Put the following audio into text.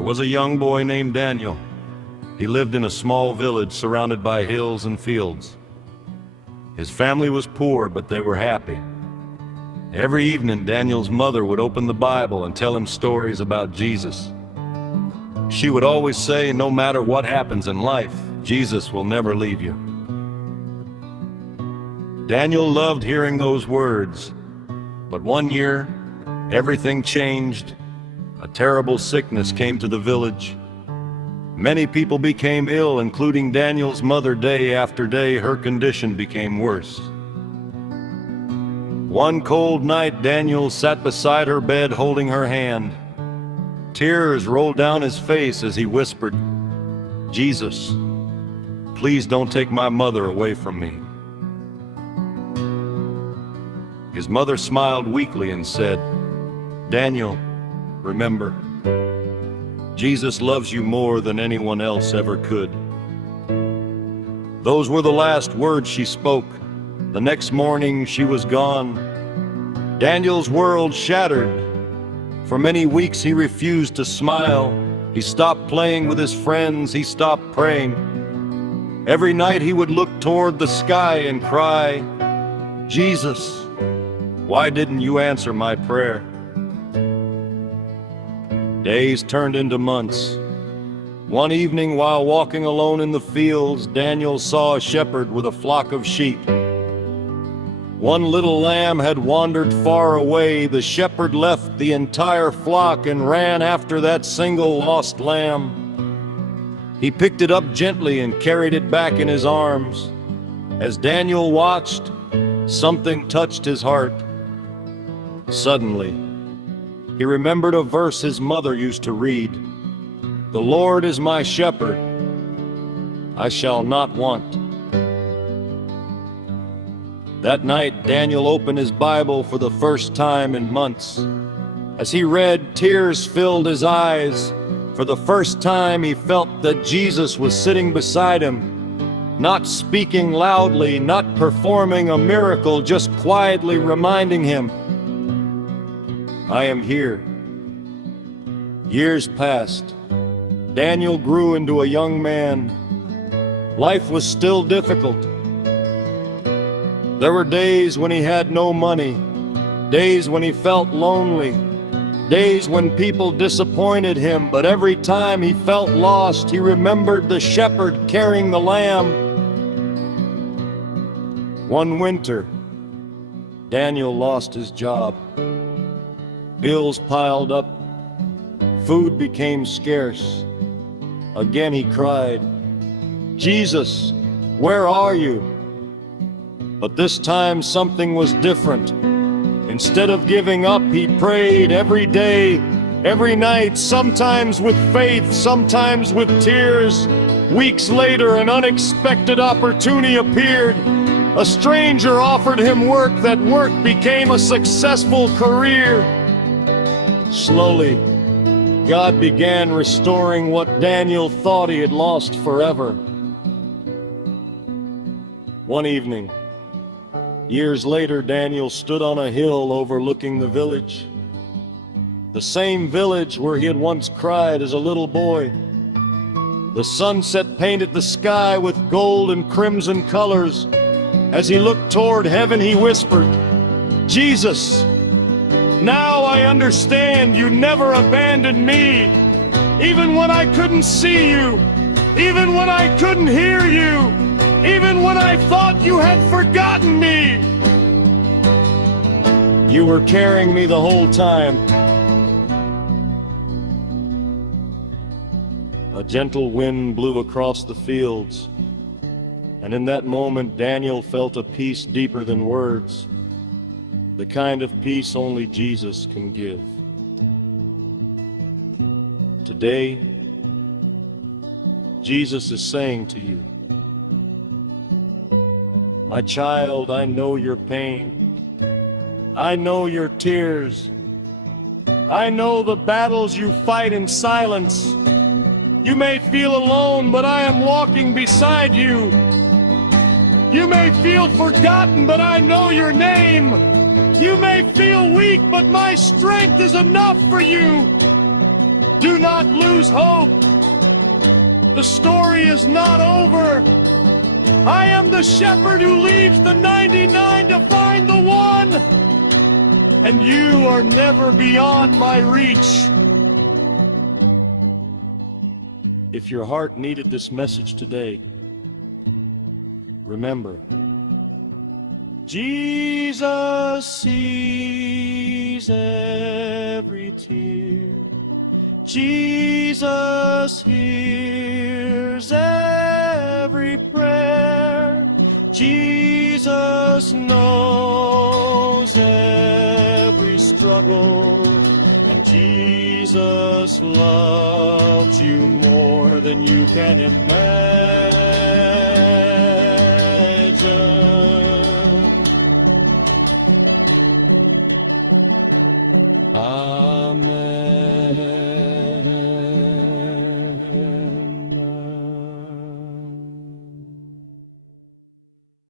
There was a young boy named Daniel. He lived in a small village surrounded by hills and fields. His family was poor, but they were happy. Every evening, Daniel's mother would open the Bible and tell him stories about Jesus. She would always say, no matter what happens in life, Jesus will never leave you. Daniel loved hearing those words, but one year, everything changed. A terrible sickness came to the village. Many people became ill, including Daniel's mother. Day after day, her condition became worse. One cold night, Daniel sat beside her bed holding her hand. Tears rolled down his face as he whispered, "Jesus, please don't take my mother away from me." His mother smiled weakly and said, "Daniel, remember, Jesus loves you more than anyone else ever could." Those were the last words she spoke. The next morning, she was gone. Daniel's world shattered. For many weeks, he refused to smile. He stopped playing with his friends. He stopped praying. Every night, he would look toward the sky and cry, "Jesus, why didn't you answer my prayer?" Days turned into months. One evening, while walking alone in the fields, Daniel saw a shepherd with a flock of sheep. One little lamb had wandered far away. The shepherd left the entire flock and ran after that single lost lamb. He picked it up gently and carried it back in his arms. As Daniel watched, something touched his heart. Suddenly, he remembered a verse his mother used to read. "The Lord is my shepherd, I shall not want." That night, Daniel opened his Bible for the first time in months. As he read, tears filled his eyes. For the first time, he felt that Jesus was sitting beside him, not speaking loudly, not performing a miracle, just quietly reminding him, "I am here." Years passed. Daniel grew into a young man. Life was still difficult. There were days when he had no money, days when he felt lonely, days when people disappointed him, but every time he felt lost, he remembered the shepherd carrying the lamb. One winter, Daniel lost his job. Bills piled up. Food became scarce. Again he cried, "Jesus, where are you?" But this time something was different. Instead of giving up, he prayed every day, every night, sometimes with faith, sometimes with tears. Weeks later, an unexpected opportunity appeared. A stranger offered him work. That work became a successful career. Slowly, God began restoring what Daniel thought he had lost forever. One evening, years later, Daniel stood on a hill overlooking the village. The same village where he had once cried as a little boy. The sunset painted the sky with gold and crimson colors. As he looked toward heaven, he whispered, "Jesus, now I understand you never abandoned me. Even when I couldn't see you, even when I couldn't hear you, even when I thought you had forgotten me, you were carrying me the whole time." A gentle wind blew across the fields, and in that moment Daniel felt a peace deeper than words, the kind of peace only Jesus can give. Today, Jesus is saying to you, "My child, I know your pain. I know your tears. I know the battles you fight in silence. You may feel alone, but I am walking beside you. You may feel forgotten, but I know your name. You may feel weak, but my strength is enough for you. Do not lose hope. The story is not over. I am the shepherd who leaves the 99 to find the one. And you are never beyond my reach. If your heart needed this message today, remember, Jesus sees every tear. Jesus hears every prayer. Jesus knows every struggle. And Jesus loves you more than you can imagine.